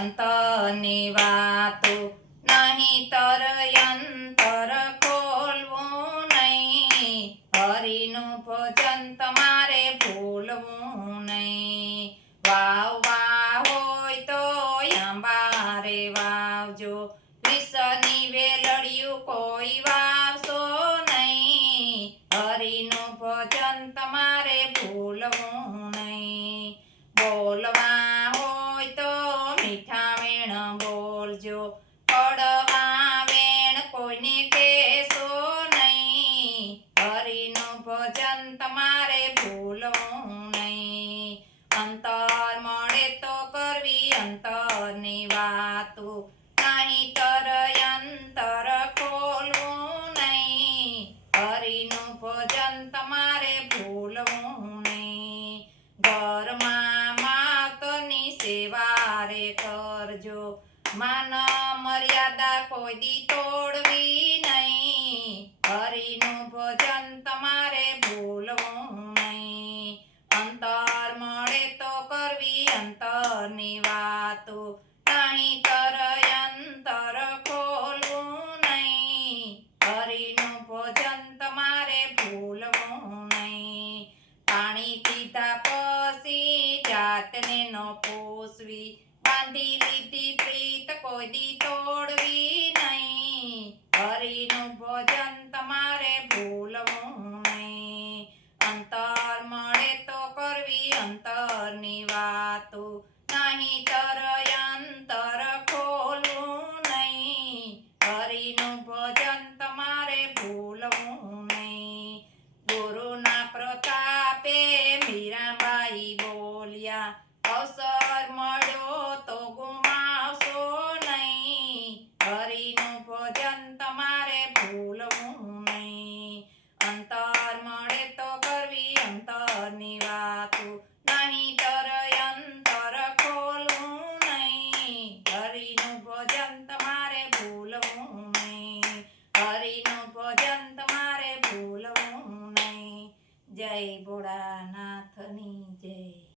અંતરની વાતો, નહીંતર અંતર ખોલવું નહીં. હરિનું ભજન તમારે ભૂલવું નહીં. વાવવા હોય તો અંબારે વાવજો, વિષની વેલડિયું કોઈ વાવશો નહીં. હરિનું ભજન તમારે ભૂલવું નહીં. બોલવા હોય તો મીઠા વેણ બોલજો, કડવા વેણ કોઈને કહેશો નહીં. હરિનું ભજન તમારે ભૂલવું નહીં. અંતર મળે તો કરવી અંતરની વાતો, નહીંતર અંતર ખોલવું નહીં. હરિનું ભજન તમારે ભૂલવું નહીં. ઘરમાં માતની સેવા રે કરજો, માન મર્યાદા કોઈ દી તોડવી નહીં. હરિનું ભજન તમારે ભૂલવું નહીં. અંતર મળે તો કરવી અંતરની વાતો, નહીંતર અંતર ખોલવું નહીં. હરિનું ભજન તમારે ભૂલવું નહીં. પાણી પીધા પછી જાતને ન પોષવી, બાંધી લીધી પ્રીત કોઈ દી તોડવી નહીં. હરિનું ભજન તમારે ભૂલવું નહીં. અંતર મળે તો કરવી અંતરની વાતો, નહીંતર અંતર ખોલવું નહીં. હરિનું ભજન તમારે ભૂલવું નહીં. ગુરુના પ્રતાપે મીરાબાઈ બોલ્યા, અવસર મળ્યો તો ગુમાવશો નહીં. હરિનું ભજન તમારે ભૂલવું નહીં. અંતર મળે તો કરવી અંતરની વાતો, નહીંતર અંતર ખોલવું નહીં. હરિનું ભજન તમારે ભૂલવું નહીં. હરિનું ભજન તમારે ભૂલવું નહીં. જય ભોળાનાથની